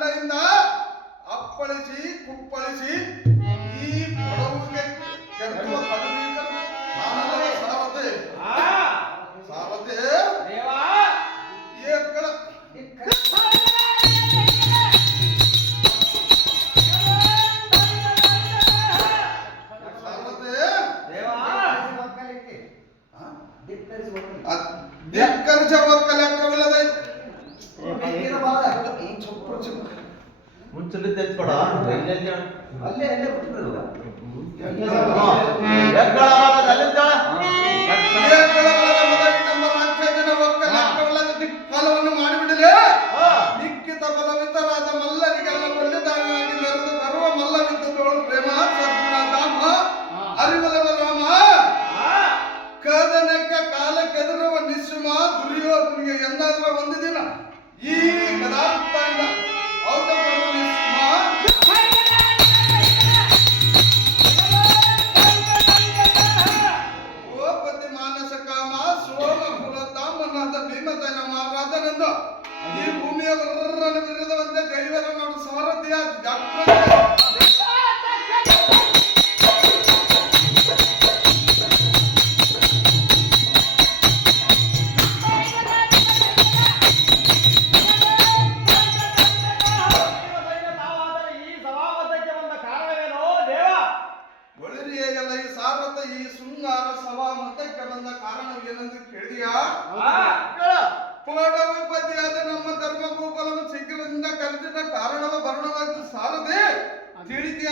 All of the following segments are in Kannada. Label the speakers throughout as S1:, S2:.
S1: ನನ್ನಿಂದ ಅಪ್ಪಳಿಸಿ ಕುಪ್ಪಳಿಸಿ ಈ ಕೊಡವುಗೆ ಕೆಡುವ
S2: ಸುಲಿದ್ದು ಎತ್ಕೊಡ
S3: ಅಲ್ಲೇ ಅಲ್ಲೇ ಬಿಟ್ಬಿಡುವ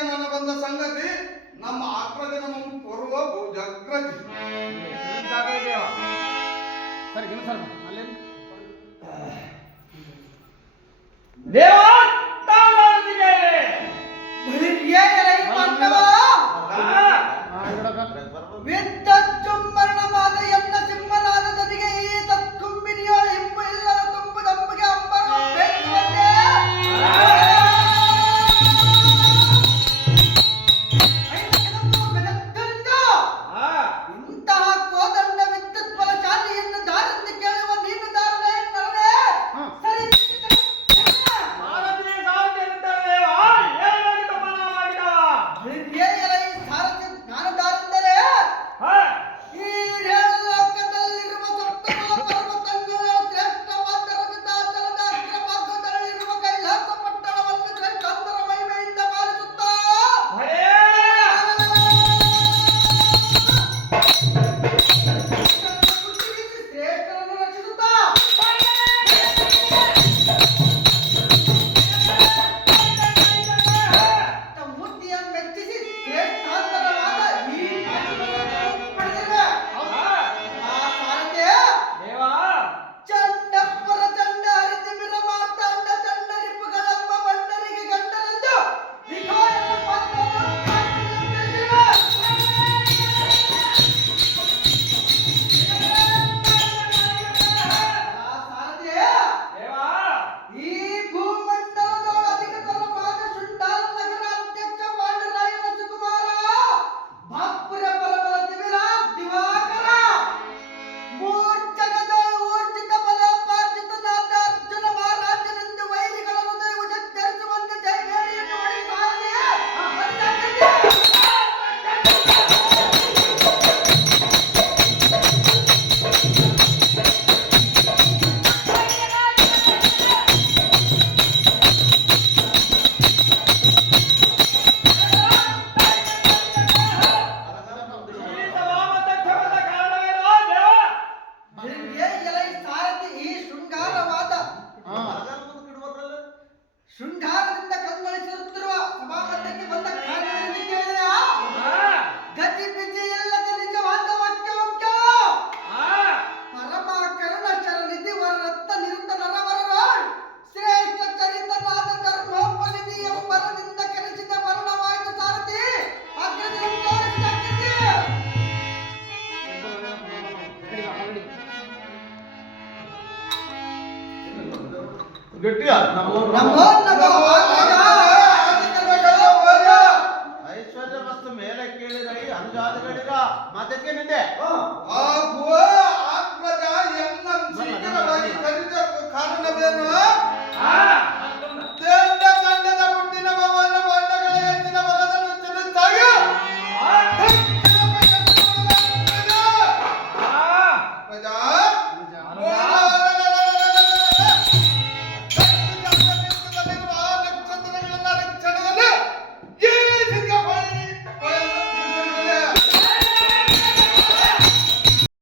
S1: ಜ್ಞಾನ ಬಂದ ಸಂಗತಿ ನಮ್ಮ ಆಕ್ರಜನ ಪೂರ್ವ ಜಾಗೃತಿ
S4: ಸರಿ ಸರ್
S5: ದೇವ!
S2: గట్టిగా నమో నమో